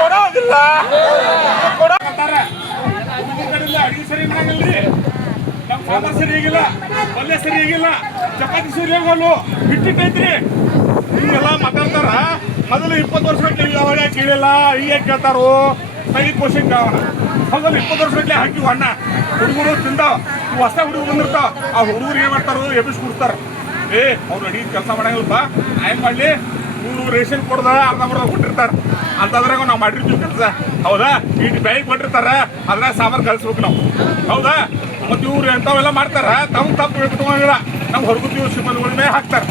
ಕೊಡೋದಿಲ್ಲ ಅಡಿಗೆ ಸರಿ ಮಾಡಂಗಿಲ್ರಿ. ನಮ್ ಸಾಂಬಾರ್ ಸರಿ ಆಗಿಲ್ಲ, ಪಲ್ಯ ಸರಿ ಆಗಿಲ್ಲ, ಚಪಾತಿ ಸರಿ ಆಗೋಲ್ವು, ಹಿಟ್ಟಿಟ್ಟೈತ್ರಿ. ಹಿಂಗೆಲ್ಲ ಮಾತಾಡ್ತಾರ. ಮೊದಲು 20 ವರ್ಷ ಗಂಟೆ ಯಾವಾಗ ಕೇಳಿಲ್ಲ, ಈಗ ಕೇಳ್ತಾರೋ ಕೈ ಕೋಶನ್ ಕಾವಣ. ಮೊದಲು 20 ವರ್ಷ ಗಂಟೆ ಹಾಕಿ ಅಣ್ಣ ಹುಡುಗರು ತಿಂದಾವ. ಹೊಸ ಹುಡುಗರು ಬಂದಿರ್ತಾವ. ಆ ಹುಡುಗರು ಏನ್ ಮಾಡ್ತಾರೋ ಎಬ್ಬಿಸಿ ಕುಡಿಸ್ತಾರ. ಅವ್ರು ಅಡಿಗೆ ಕೆಲಸ ಮಾಡಂಗಿಲ್ಪ, ಏನ್ ಮಾಡ್ಲಿ, ಇವ್ರು ರೇಷನ್ ಕೊಡ್ದ ಅರ್ಧಂಬರ್ಧ ಕೊಟ್ಟಿರ್ತಾರ. ಅಂತದ್ರಾಗ ನಾವು ಮಾಡಿರ್ತೀವಿ ಕೆಲಸ. ಹೌದಾ? ಈ ಬ್ಯಾಂಕ್ ಕೊಟ್ಟಿರ್ತಾರ, ಅದ್ರಾಗ ಸಾಂಬಾರು ಕಳಿಸ್ಬೇಕು ನಾವು. ಹೌದಾ? ಮತ್ತೆ ಇವ್ರು ಎಂಥವೆಲ್ಲ ಮಾಡ್ತಾರ. ತಮ್ಮ ತಪ್ಪು ಇಟ್ಕೊಂಡಿಲ್ಲ, ನಾವು ಹೊರಗುತ್ತೀವಿ ಸಿಬ್ಬಂದಿಗಳ ಮೇಲೆ ಹಾಕ್ತಾರ.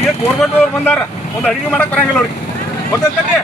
ಈಗ ಗೋರ್ಮೆಂಟ್ ಅವ್ರು ಬಂದಾರ, ಒಂದು ಅಡಿಗೆ ಮಾಡಕ್ ಬರಂಗಿಲ್ಲ ಅವ್ರಿಗೆ. ಗೊತ್ತೈತೆ?